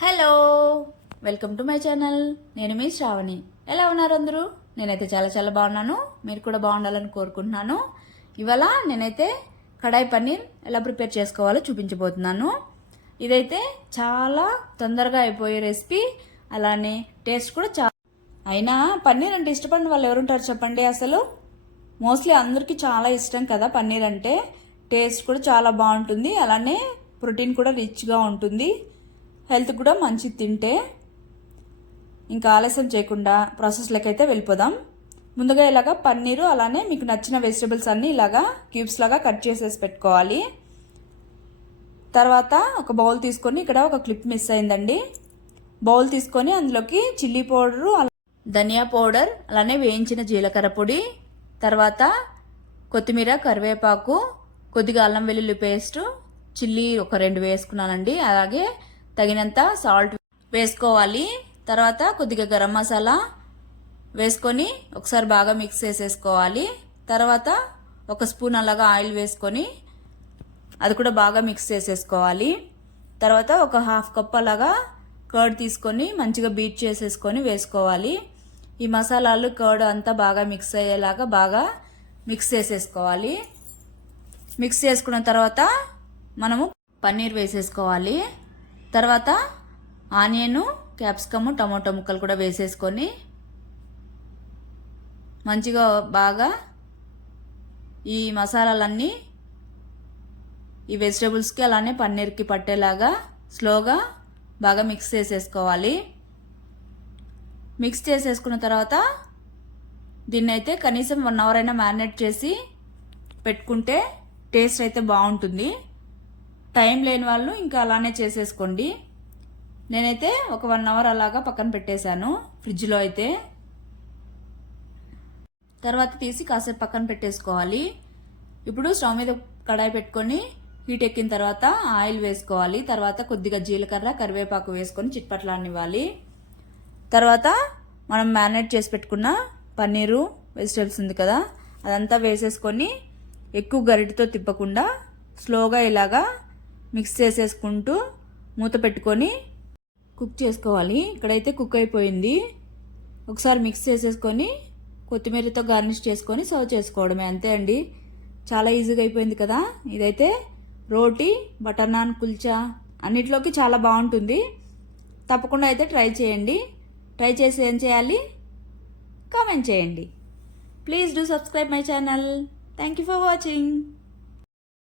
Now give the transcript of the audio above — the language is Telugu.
Hello welcome to my channel. నేను మీ శ్రావణి. ఎలా ఉన్నారు అందరూ? నేనైతే చాలా చాలా బాగున్నాను. మీరు కూడా బాగుండాలని కోరుకుంటున్నాను. ఇవాళ నేనైతే కడాయి పన్నీర్ ఎలా ప్రిపేర్ చేసుకోవాలో చూపించబోతున్నాను. ఇదైతే చాలా తొందరగా అయిపోయే రెసిపీ. అలానే టేస్ట్ కూడా చాలా అయినా పన్నీర్ అంటే ఇష్టపడిన వాళ్ళు ఎవరుంటారు చెప్పండి అసలు? మోస్ట్లీ అందరికీ చాలా ఇష్టం కదా పన్నీర్ అంటే. టేస్ట్ కూడా చాలా బాగుంటుంది. అలానే ప్రోటీన్ కూడా రిచ్గా ఉంటుంది. హెల్త్ కూడా మంచిది తింటే ఇంకా ఆలస్యం చేయకుండా ప్రాసెస్లోకి అయితే వెళ్ళిపోదాం. ముందుగా ఇలాగా పన్నీరు అలానే మీకు నచ్చిన వెజిటబుల్స్ అన్నీ ఇలాగా క్యూబ్స్ లాగా కట్ చేసేసి పెట్టుకోవాలి. తర్వాత ఒక బౌల్ తీసుకొని ఇక్కడ ఒక క్లిప్ మిస్ అయిందండి. బౌల్ తీసుకొని అందులోకి చిల్లీ పౌడరు ధనియా పౌడర్ అలానే వేయించిన జీలకర్ర పొడి తర్వాత కొత్తిమీర కరివేపాకు కొద్దిగా అల్లం వెల్లుల్లి పేస్ట్ చిల్లీ ఒక రెండు వేసుకున్నానండి. అలాగే తగినంత సాల్ట్ వేసుకోవాలి. తర్వాత కొద్దిగా గరం మసాలా వేసుకొని ఒకసారి బాగా మిక్స్ చేసేసుకోవాలి. తర్వాత ఒక స్పూన్ అలాగా ఆయిల్ వేసుకొని అది కూడా బాగా మిక్స్ చేసేసుకోవాలి. తర్వాత ఒక హాఫ్ కప్ అలాగా కర్డ్ తీసుకొని మంచిగా బీట్ చేసేసుకొని వేసుకోవాలి. ఈ మసాలాలు కర్డ్ అంతా బాగా మిక్స్ అయ్యేలాగా బాగా మిక్స్ చేసేసుకోవాలి. మిక్స్ చేసుకున్న తర్వాత మనము పన్నీర్ వేసేసుకోవాలి. తర్వాత ఆనియను క్యాప్సికమ్ టమాటో ముక్కలు కూడా వేసేసుకొని మంచిగా బాగా ఈ మసాలాలన్నీ ఈ వెజిటేబుల్స్కి అలానే పన్నీర్కి పట్టేలాగా స్లోగా బాగా మిక్స్ చేసేసుకోవాలి. మిక్స్ చేసేసుకున్న తర్వాత దీన్ని అయితే కనీసం వన్ అవర్ అయినా మ్యారినేట్ చేసి పెట్టుకుంటే టేస్ట్ అయితే బాగుంటుంది. టైం లేని వాళ్ళు ఇంకా అలానే చేసేసుకోండి. నేనైతే ఒక వన్ అవర్ అలాగా పక్కన పెట్టేశాను ఫ్రిడ్జ్లో అయితే. తర్వాత తీసి కాసేపు పక్కన పెట్టేసుకోవాలి. ఇప్పుడు స్టవ్ మీద కడాయి పెట్టుకొని హీట్ ఎక్కిన తర్వాత ఆయిల్ వేసుకోవాలి. తర్వాత కొద్దిగా జీలకర్ర కరివేపాకు వేసుకొని చిట్పట్లానివ్వాలి తర్వాత మనం మ్యారినేట్ చేసి పెట్టుకున్న పన్నీరు వెజిటేబుల్స్ ఉంది కదా అదంతా వేసేసుకొని ఎక్కువ గరిటతో తిప్పకుండా స్లోగా ఇలాగా మిక్స్ చేసేసుకుంటూ మూత పెట్టుకొని కుక్ చేసుకోవాలి. ఇక్కడైతే కుక్ అయిపోయింది. ఒకసారి మిక్స్ చేసేసుకొని కొత్తిమీరతో గార్నిష్ చేసుకొని సర్వ్ చేసుకోవడమే. అంతే అండి. చాలా ఈజీగా అయిపోయింది కదా. ఇదైతే రోటీ బటర్ నాన్ కుల్చా అన్నిట్లోకి చాలా బాగుంటుంది. తప్పకుండా అయితే ట్రై చేయండి. ట్రై చేసి ఏం చేయాలి? కామెంట్ చేయండి. Please do subscribe my channel. Thank you for watching.